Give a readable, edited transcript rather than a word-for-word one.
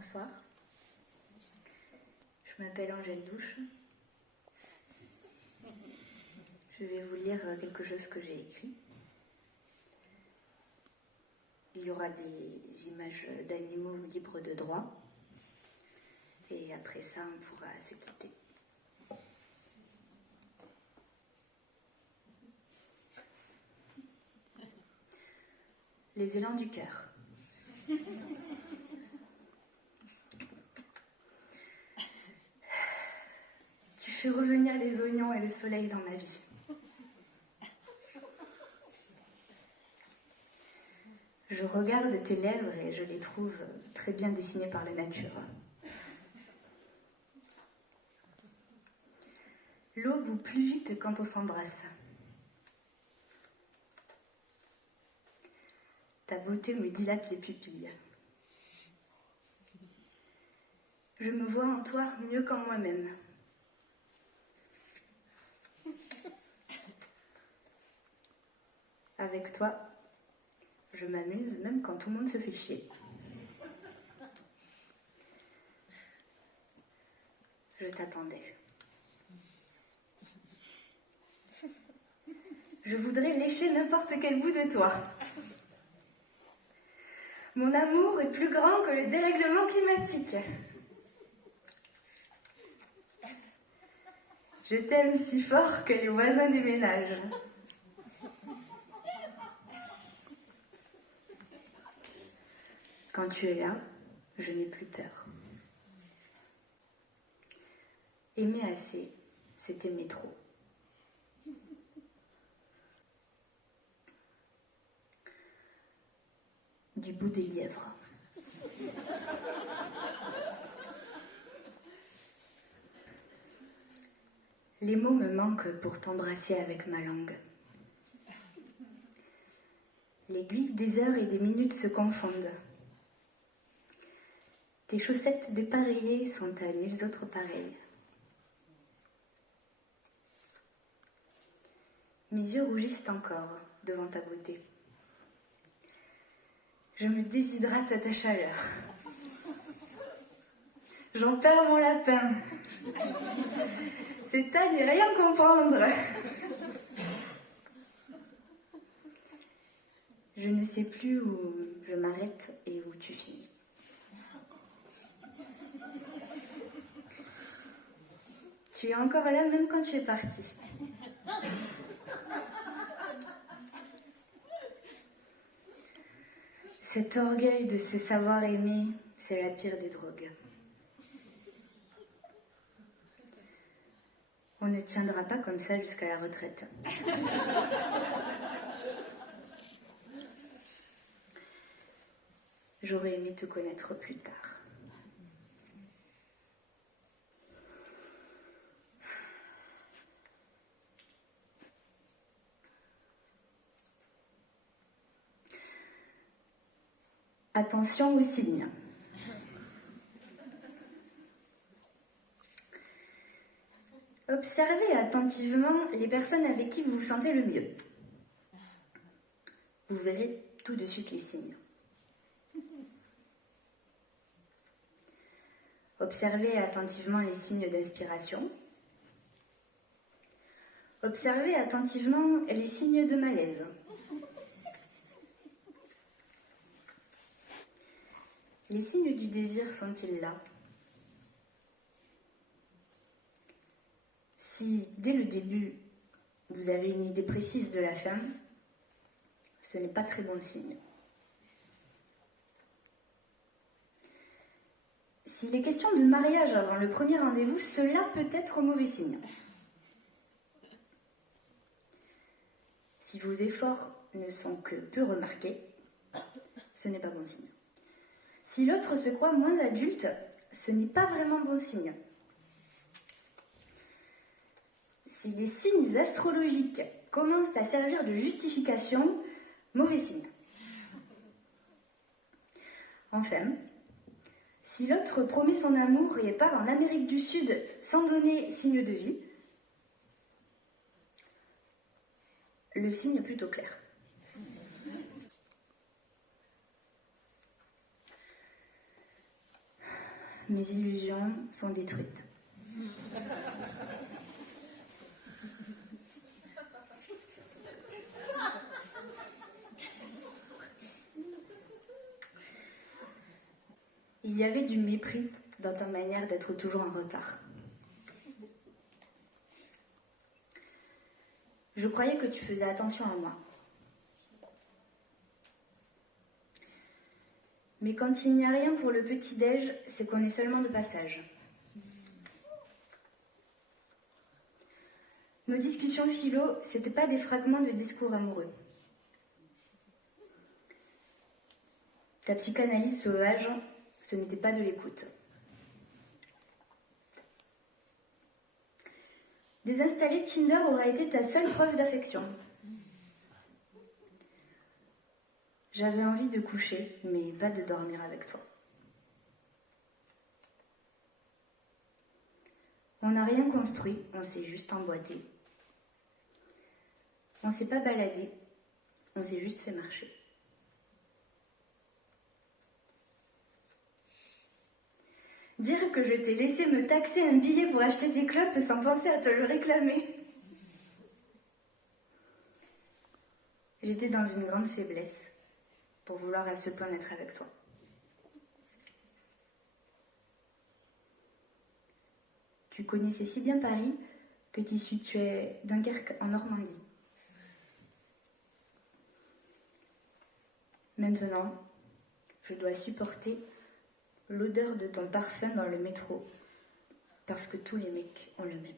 Bonsoir. Je m'appelle Angèle Douche. Je vais vous lire quelque chose que j'ai écrit. Il y aura des images d'animaux libres de droit. Et après ça, on pourra se quitter. Les élans du cœur. Tu fais revenir les oignons et le soleil dans ma vie. Je regarde tes lèvres et je les trouve très bien dessinées par la nature. L'eau bout plus vite quand on s'embrasse. Ta beauté me dilate les pupilles. Je me vois en toi mieux qu'en moi-même. Avec toi, je m'amuse même quand tout le monde se fait chier. Je t'attendais. Je voudrais lécher n'importe quel bout de toi. Mon amour est plus grand que le dérèglement climatique. Je t'aime si fort que les voisins déménagent. Quand tu es là, je n'ai plus peur. Aimer assez, c'est aimer trop. Du bout des lièvres. Les mots me manquent pour t'embrasser avec ma langue. L'aiguille des heures et des minutes se confondent. Tes chaussettes dépareillées sont à nulles autres pareilles. Mes yeux rougissent encore devant ta beauté. Je me déshydrate à ta chaleur. J'en perds mon lapin. C'est à n'y rien comprendre. Je ne sais plus où je m'arrête et où tu finis. Tu es encore là même quand tu es parti. Cet orgueil de se savoir aimer, c'est la pire des drogues. On ne tiendra pas comme ça jusqu'à la retraite. J'aurais aimé te connaître plus tard. Attention aux signes. Observez attentivement les personnes avec qui vous vous sentez le mieux. Vous verrez tout de suite les signes. Observez attentivement les signes d'inspiration. Observez attentivement les signes de malaise. Les signes du désir sont-ils là? Si, dès le début, vous avez une idée précise de la femme, ce n'est pas très bon signe. S'il est question de mariage avant le premier rendez-vous, cela peut être mauvais signe. Si vos efforts ne sont que peu remarqués, ce n'est pas bon signe. Si l'autre se croit moins adulte, ce n'est pas vraiment bon signe. Si les signes astrologiques commencent à servir de justification, mauvais signe. Enfin, si l'autre promet son amour et part en Amérique du Sud sans donner signe de vie, le signe est plutôt clair. mes illusions sont détruites. Il y avait du mépris dans ta manière d'être toujours en retard. Je croyais que tu faisais attention à moi. Mais quand il n'y a rien pour le petit-déj, c'est qu'on est seulement de passage. Nos discussions philo, c'était pas des fragments de discours amoureux. Ta psychanalyse sauvage, ce n'était pas de l'écoute. Désinstaller Tinder aura été ta seule preuve d'affection. J'avais envie de coucher, mais pas de dormir avec toi. On n'a rien construit, on s'est juste emboîté. On s'est pas baladé, on s'est juste fait marcher. Dire que je t'ai laissé me taxer un billet pour acheter tes clopes sans penser à te le réclamer. J'étais dans une grande faiblesse pour vouloir à ce point être avec toi. Tu connaissais si bien Paris que tu situais Dunkerque en Normandie. Maintenant, je dois supporter l'odeur de ton parfum dans le métro parce que tous les mecs ont le même.